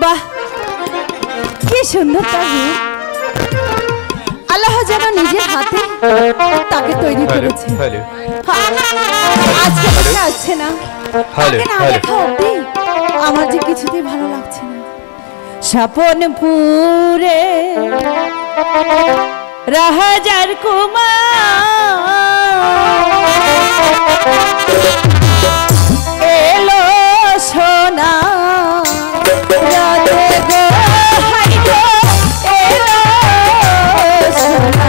বাহ, কি সুন্দর তার রূপ। আল্লাহ যেন নিজের হাতে তাকে তৈরি করেছে। আজকে দেখে আসছে না, তাকে না দেখা অবধি আমার যে কিছুতেই ভালো লাগছে না। স্বপনপুরে রাজার কুমার এলো সোনা রাতে গো হাই গো এলো সোনা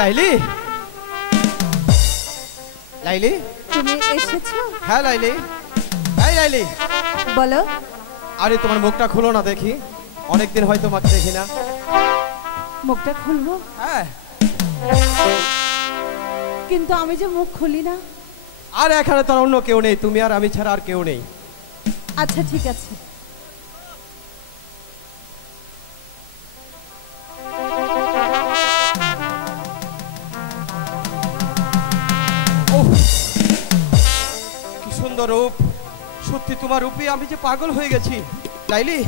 লাইলি, লাইলি, তুমি এসেছো? হ্যাঁ লাইলি, এই লাইলি, বলো। আরে তোমার মুখটা খুলো না দেখি, অনেকদিন হয় তোমাকে দেখি না। মুখটা খুলবো? হ্যাঁ। কিন্তু আমি যে মুখ খুলি না। আর এখানে তো অন্য কেউ নেই, তুমি আর আমি ছাড়া আর কেউ নেই। আচ্ছা ঠিক আছে। কি সুন্দর রূপ, সত্যি তোমার রূপে আমি যে পাগল হয়ে গেছি। লাইলি,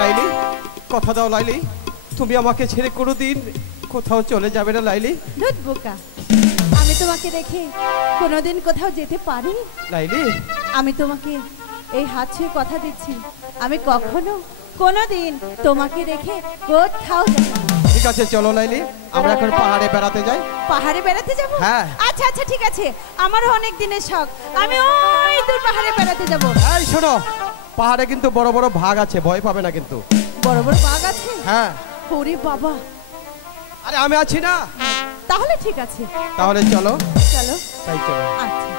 লাইলি, কথা দাও লাইলি, তুমি আমাকে ছেড়ে কোনোদিন কোথাও চলে যাবে না লাইলি। ধুত বোকা, আমি তোমাকে রেখে কোনোদিন কোথাও যেতে পারি? লাইলি, আমি তোমাকে এই হাত ছুঁয়ে কথা দিচ্ছি, আমি কখনো কোনোদিন তোমাকে রেখে কোথাও যাব না। ঠিক আছে চলো লাইলি, আমরা এখন পাহাড়ে বেড়াতে যাই। পাহাড়ে বেড়াতে যাব? হ্যাঁ। আচ্ছা আচ্ছা ঠিক আছে, আমারও অনেক দিনের শখ, আমি ওই দূর পাহাড়ে বেড়াতে যাব। এই শোনো, পাহাড়ে কিন্তু বড় বড় ভাগ আছে, ভয় পাবে না কিন্তু। বড় বড় বাঘ আছে? হ্যাঁ। ওরে বাবা, আরে আমি আছি না। তাহলে ঠিক আছে, তাহলে চলো। চলো। তাই চলো। আচ্ছা।